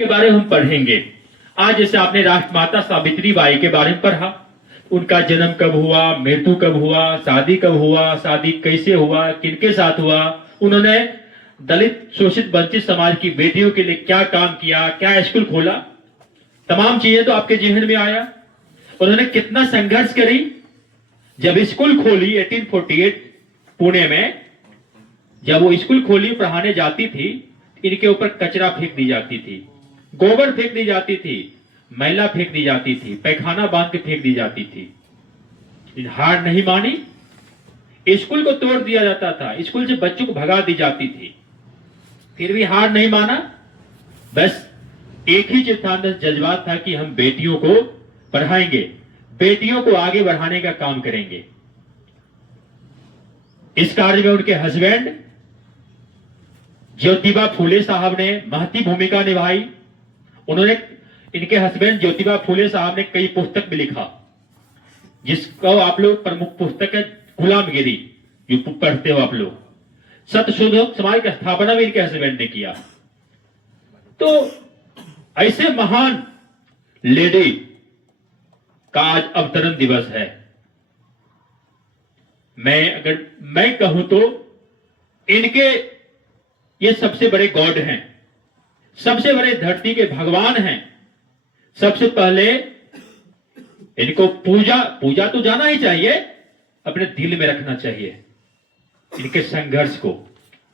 के बारे में हम पढ़ेंगे। आज जैसे आपने राष्ट्रमाता सावित्री बाई के बारे में पढ़ा, उनका जन्म कब हुआ, मृत्यु कब हुआ, शादी कब हुआ, शादी कैसे हुआ, किनके साथ हुआ, उन्होंने दलित शोषित वंचित समाज की बेटियों के लिए क्या काम किया, क्या स्कूल खोला, तमाम चीजें तो आपके जेहन में आया। उन्होंने कितना संघर्ष करी। जब स्कूल खोली 1848 पुणे में, जब वो स्कूल खोली पढ़ाने जाती थी, इनके ऊपर कचरा फेंक दी जाती थी, गोबर फेंक दी जाती थी, मैला फेंक दी जाती थी, पैखाना बांध के फेंक दी जाती थी। हार नहीं मानी, स्कूल को तोड़ दिया जाता था, स्कूल से बच्चों को भगा दी जाती थी, फिर भी हार नहीं माना। बस एक ही जज्बात था कि हम बेटियों को पढ़ाएंगे, बेटियों को आगे बढ़ाने का काम करेंगे। इस कार्य में उनके हस्बैंड ज्योतिबा फूले साहब ने महती भूमिका निभाई। उन्होंने, इनके हस्बैंड ज्योतिबा फूले साहब ने कई पुस्तक भी लिखा, जिसको आप लोग प्रमुख पुस्तक है गुलामगिरी, जो पढ़ते हो आप लोग। सत्यशोधक समाज की स्थापना भी इनके हस्बैंड ने किया। तो ऐसे महान लेडी का आज अवतरण दिवस है। अगर मैं कहूं तो इनके ये सबसे बड़े गॉड हैं, सबसे बड़े धरती के भगवान हैं। सबसे पहले इनको पूजा तो जाना ही चाहिए, अपने दिल में रखना चाहिए इनके संघर्ष को।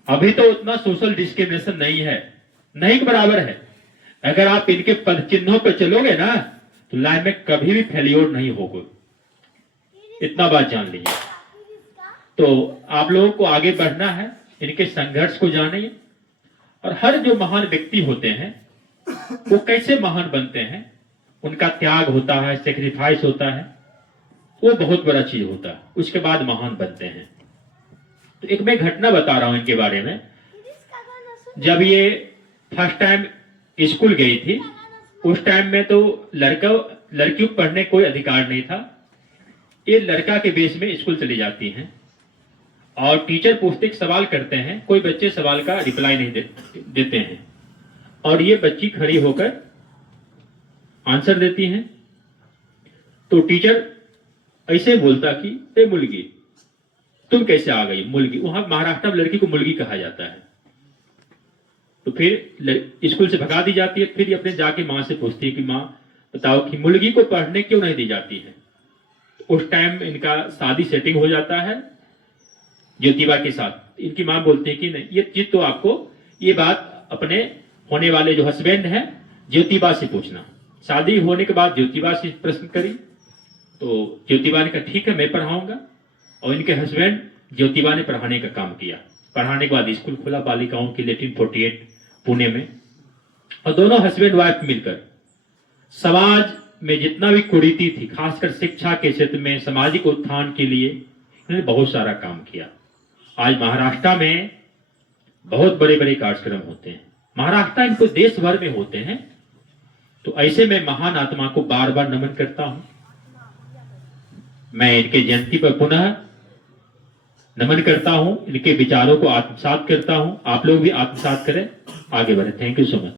अभी तो उतना सोशल डिस्क्रिमिनेशन नहीं है, नहीं के बराबर है। अगर आप इनके पद चिन्हों पर चलोगे ना, तो लाइफ में कभी भी फेलियर नहीं होगा, इतना बात जान लीजिए। तो आप लोगों को आगे बढ़ना है, इनके संघर्ष को जानिए। और हर जो महान व्यक्ति होते हैं वो कैसे महान बनते हैं, उनका त्याग होता है, सेक्रीफाइस होता है, वो बहुत बड़ा चीज होता है, उसके बाद महान बनते हैं। तो एक मैं घटना बता रहा हूं इनके बारे में। जब ये फर्स्ट टाइम स्कूल गई थी, उस टाइम में तो लड़कियों को पढ़ने कोई अधिकार नहीं था। ये लड़का के बेस में स्कूल चली जाती हैं और टीचर पूछते सवाल करते हैं, कोई बच्चे सवाल का रिप्लाई नहीं देते हैं, और ये बच्ची खड़ी होकर आंसर देती हैं। तो टीचर ऐसे बोलता कि ए मुलगी, तुम कैसे आ गई? मुलगी, वहां महाराष्ट्र में लड़की को मुलगी कहा जाता है। तो फिर स्कूल से भगा दी जाती है। फिर ये अपने जाके माँ से पूछती है कि माँ बताओ कि मुलगी को पढ़ने क्यों नहीं दी जाती है। उस टाइम इनका शादी सेटिंग हो जाता है ज्योतिबा के साथ। इनकी मां बोलती है कि नहीं, ये चीज तो आपको ये बात अपने होने वाले जो हस्बैंड है ज्योतिबा से पूछना। शादी होने के बाद ज्योतिबा से प्रश्न करी, तो ज्योतिबा ने कहा ठीक है मैं पढ़ाऊंगा, और इनके हस्बैंड ज्योतिबा ने पढ़ाने का काम किया। पढ़ाने के बाद स्कूल खुला बालिकाओं की 1848 पुणे में, और दोनों हस्बैंड वाइफ मिलकर समाज में जितना भी कुरीति थी, खासकर शिक्षा के क्षेत्र में सामाजिक उत्थान के लिए इन्होंने बहुत सारा काम किया। आज महाराष्ट्र में बहुत बड़े बड़े कार्यक्रम होते हैं, महाराष्ट्र इनको देश भर में होते हैं। तो ऐसे में महान आत्मा को बार बार नमन करता हूं। मैं इनके जयंती पर पुनः नमन करता हूं, इनके विचारों को आत्मसात करता हूं। आप लोग भी आत्मसात करें, आगे बढ़े। Thank you so much.